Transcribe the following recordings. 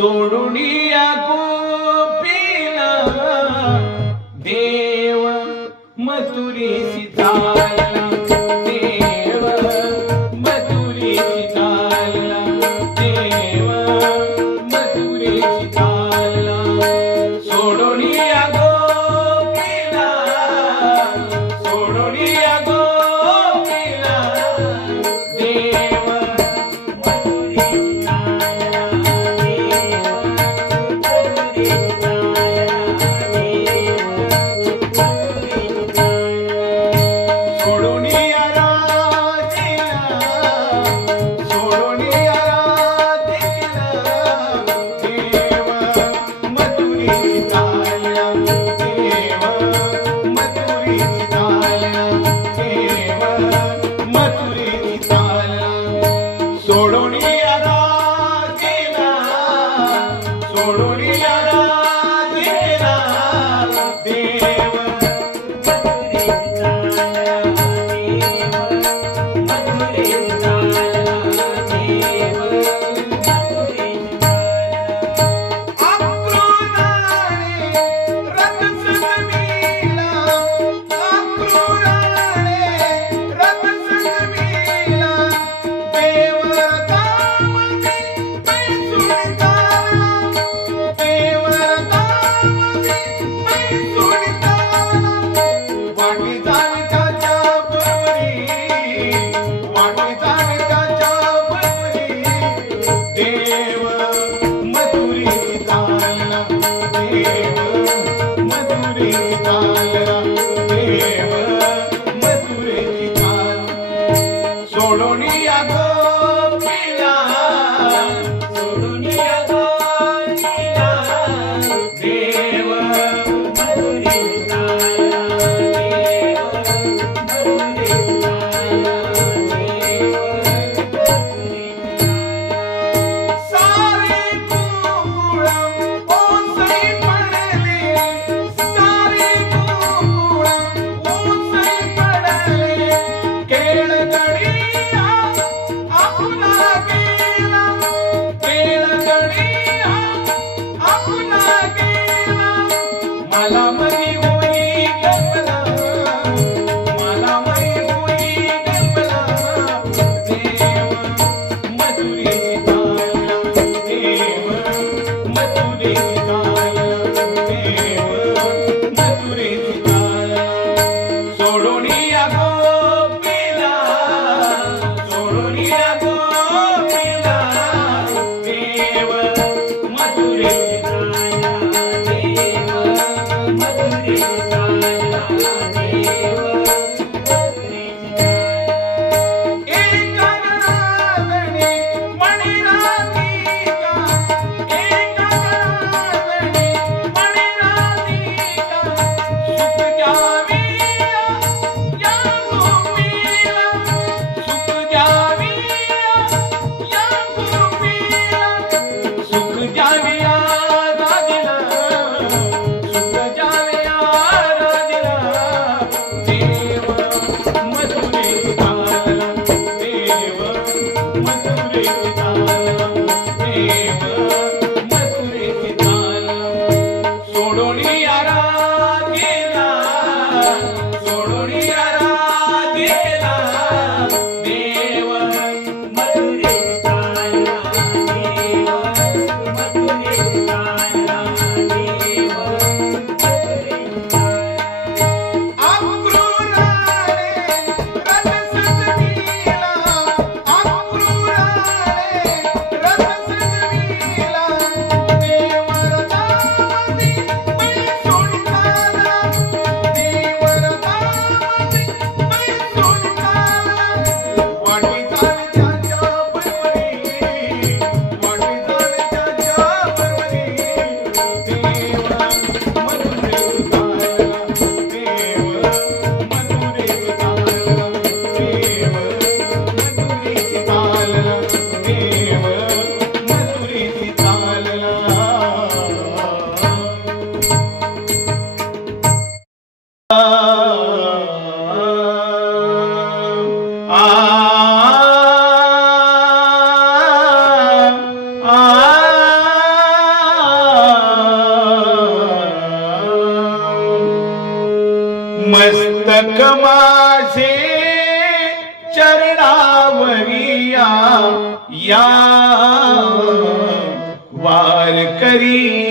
सोडुनिया गोपीला মাটি Maduri. Thank you. माझे चरणावरिया या वार करी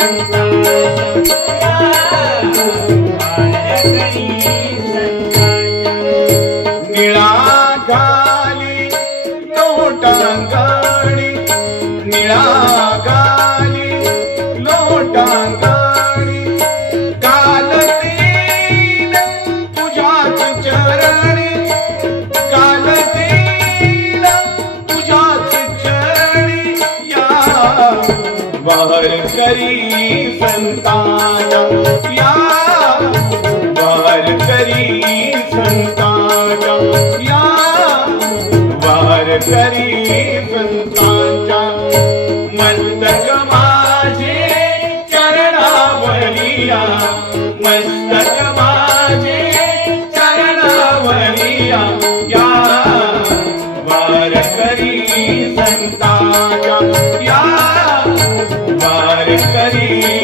Thank you. वारकरी संतान या वारकरी संतान या वारकरी संतांच्या मस्तक माझे चरणावरिया मस्तक माझे चरणावरिया या वारकरी संतान या तुम्हारे करी